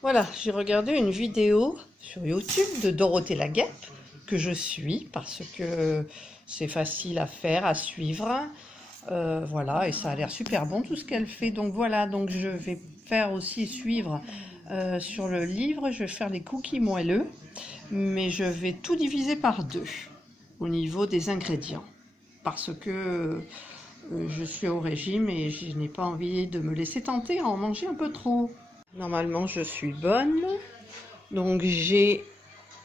Voilà, j'ai regardé une vidéo sur YouTube de Dorothée Laguerre, que je suis parce que c'est facile à faire, à suivre. Voilà, et ça a l'air super bon tout ce qu'elle fait. Donc voilà, donc je vais faire aussi suivre sur le livre, je vais faire les cookies moelleux, mais je vais tout diviser par deux au niveau des ingrédients. Parce que je suis au régime et je n'ai pas envie de me laisser tenter à en manger un peu trop. Normalement, je suis bonne. Donc j'ai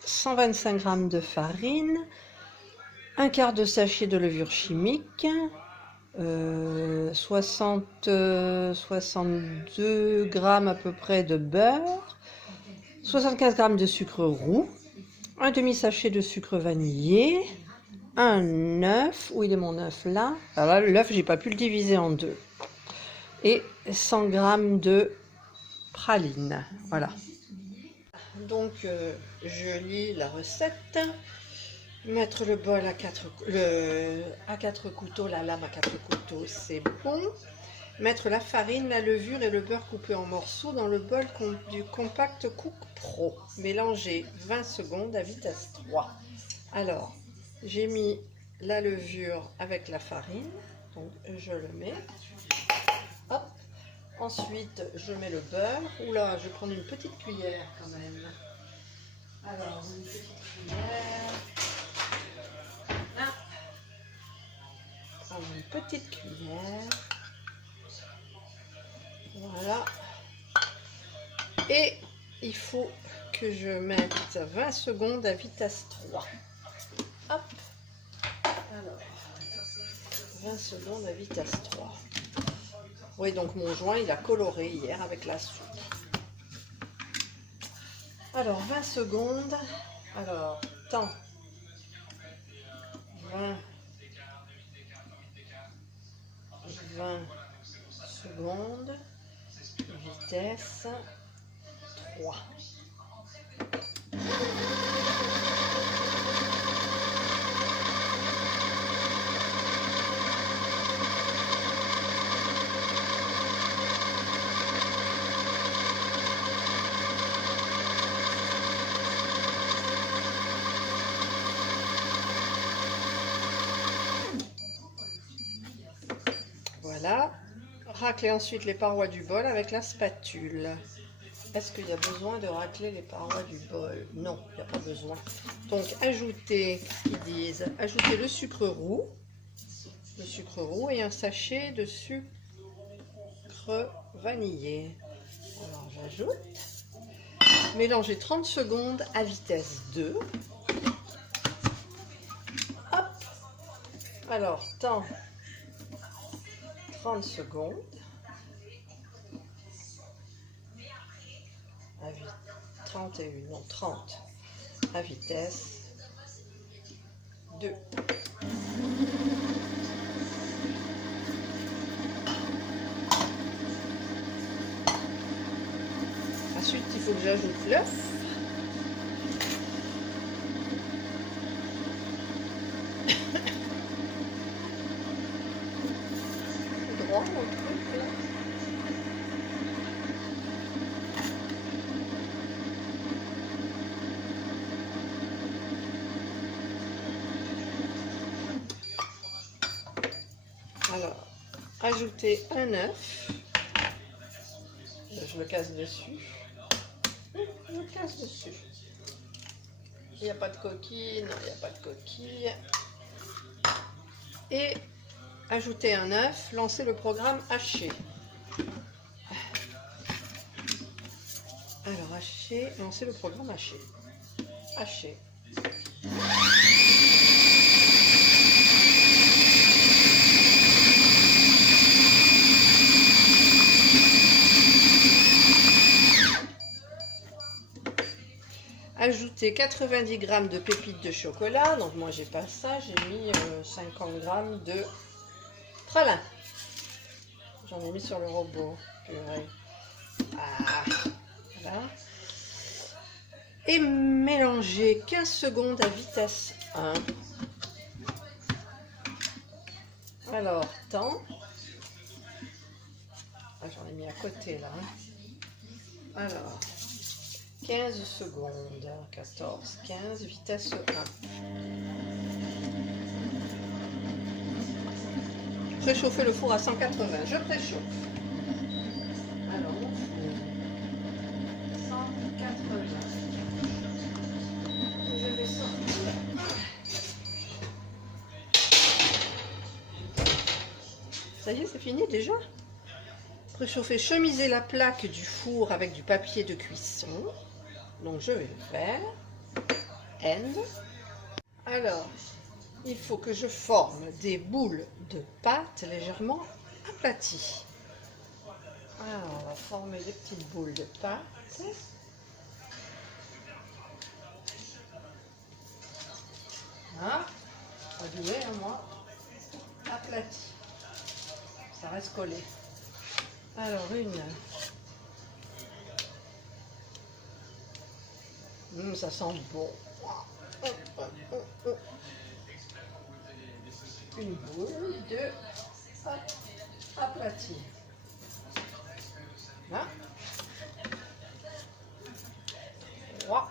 125 g de farine, un quart de sachet de levure chimique, 62 g à peu près de beurre, 75 g de sucre roux, un demi-sachet de sucre vanillé, un œuf. Où il est mon œuf là? Alors là, l'œuf, j'ai pas pu le diviser en deux. Et 100 g de praline. Voilà. Donc je lis la recette. Mettre le bol à 4 couteaux, la lame à 4 couteaux, c'est bon. Mettre la farine, la levure et le beurre coupé en morceaux dans le bol du Compact Cook Pro. Mélanger 20 secondes à vitesse 3. Alors, j'ai mis la levure avec la farine, donc je le mets. Hop. Ensuite, je mets le beurre. Oula, je vais prendre une petite cuillère quand même. Alors, une petite cuillère. Prendre une petite cuillère. Voilà. Et il faut que je mette 20 secondes à vitesse 3. Hop. Alors, 20 secondes à vitesse 3. Oui, donc mon joint, il a coloré hier avec la soupe. Alors, 20 secondes. Alors, temps. 20 secondes. Vitesse 3. Voilà. Racler ensuite les parois du bol avec la spatule. Est-ce qu'il y a besoin de racler les parois du bol? Non, il n'y a pas besoin. Donc, ajouter, ils disent, ajouter le sucre roux et un sachet de sucre vanillé. Alors, j'ajoute. Mélanger 30 secondes à vitesse 2. Hop. Alors, temps 30 secondes. À 31, non 30 à vitesse 2. Ensuite, il faut que j'ajoute l'œuf. Droit mon truc là. Alors, ajouter un œuf. Je le casse dessus. Je le casse dessus. Il n'y a pas de coquille. Non, il n'y a pas de coquille. Et ajouter un œuf. Lancer le programme haché. Alors, haché. Lancer le programme haché. Haché. Ajouter 90 g de pépites de chocolat. Donc moi j'ai pas ça, j'ai mis 50 g de pralin. J'en ai mis sur le robot. Purée. Ah, voilà. Et mélanger 15 secondes à vitesse 1. Alors, temps. Ah, j'en ai mis à côté là. Alors, 15 secondes. 14, 15, vitesse 1. Préchauffer le four à 180. Je préchauffe. Alors, 180. Je vais sortir. Ça y est, c'est fini déjà. Préchauffer, chemiser la plaque du four avec du papier de cuisson. Donc je vais le faire. End. Alors, il faut que je forme des boules de pâte légèrement aplaties. Alors, on va former des petites boules de pâte. Hein? Pas doué, hein, moi. Aplati. Ça reste collé. Alors, une. Ça sent bon. Une boule de aplatie. Là. 3.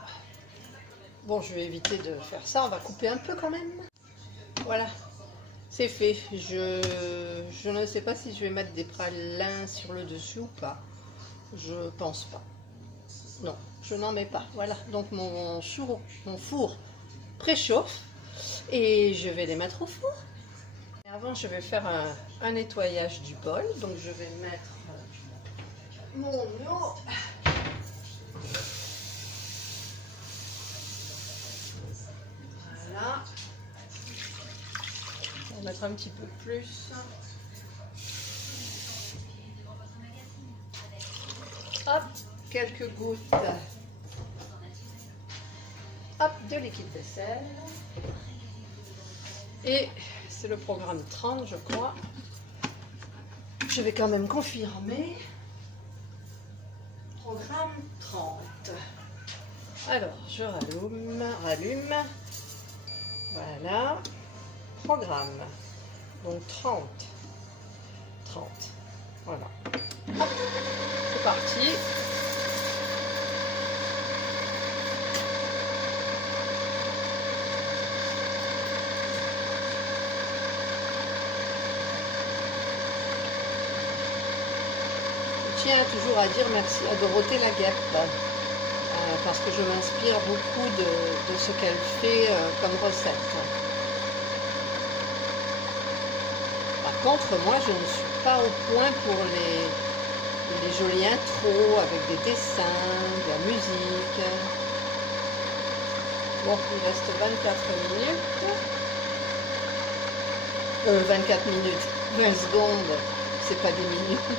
Bon, je vais éviter de faire ça. On va couper un peu quand même. Voilà. C'est fait. Je ne sais pas si je vais mettre des pralins sur le dessus ou pas. Je pense pas. Non, je n'en mets pas. Voilà. Donc mon four préchauffe et je vais les mettre au four. Et avant, je vais faire un nettoyage du bol. Donc je vais mettre mon eau. Voilà. On va mettre un petit peu plus. Hop, quelques gouttes. Hop, de liquide vaisselle. Et c'est le programme 30, je crois. Je vais quand même confirmer. Programme 30. Alors, je rallume. Voilà. Programme. Donc 30. Voilà. Hop, c'est parti. Je tiens toujours à dire merci à Dorothée Laguerre parce que je m'inspire beaucoup de ce qu'elle fait comme recette. Par contre, moi, je ne suis pas au point pour les jolis intros avec des dessins, de la musique. Bon, il reste 24 minutes. 24 minutes, 20 secondes, c'est pas des minutes.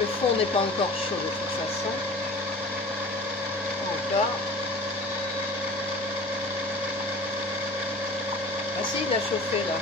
Le four n'est pas encore chaud de toute façon. Encore. Ah si, il a chauffé là.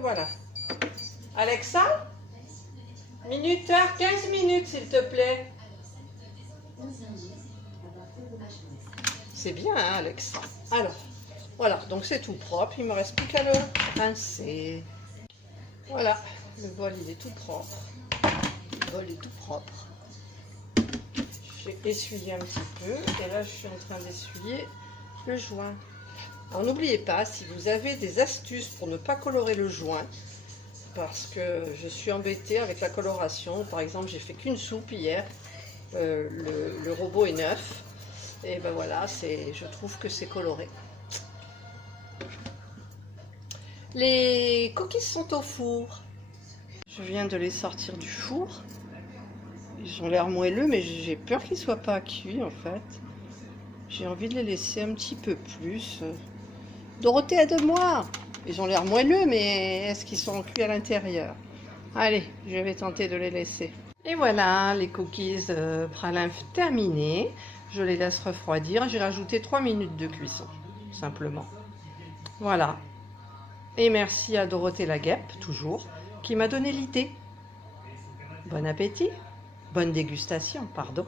Voilà. Alexa, minuteur, 15 minutes s'il te plaît. C'est bien, hein, Alexa. Alors, voilà, donc c'est tout propre. Il ne me reste plus qu'à le rincer. Voilà, le bol il est tout propre. Le bol est tout propre. J'ai essuyé un petit peu et là je suis en train d'essuyer le joint. Alors n'oubliez pas, si vous avez des astuces pour ne pas colorer le joint, parce que je suis embêtée avec la coloration. Par exemple, j'ai fait qu'une soupe hier, le robot est neuf, et ben voilà, je trouve que c'est coloré. Les coquilles sont au four. Je viens de les sortir du four. Ils ont l'air moelleux, mais j'ai peur qu'ils ne soient pas cuits en fait. J'ai envie de les laisser un petit peu plus. Dorothée, aide-moi! Ils ont l'air moelleux, mais est-ce qu'ils sont cuits à l'intérieur? Allez, je vais tenter de les laisser. Et voilà, les cookies pralin terminés. Je les laisse refroidir. J'ai rajouté 3 minutes de cuisson, simplement. Voilà. Et merci à Dorothée Laguêpe, toujours, qui m'a donné l'idée. Bon appétit, bonne dégustation, pardon.